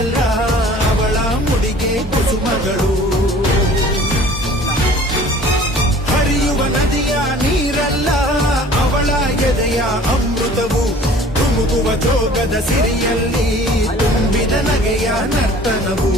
ನೀರಲ್ಲ ಅವಳ ಮುಡಿಗೆ ಕುಸುಮಗಳು. ಹರಿಯುವ ನದಿಯ ನೀರಲ್ಲ ಅವಳ ಎದೆಯ ಅಮೃತವು. ಧುಮುಕುವ ಜೋಗದ ಸಿರಿಯಲ್ಲಿ ತುಂಬಿದ ನಗೆಯ ನರ್ತನವು.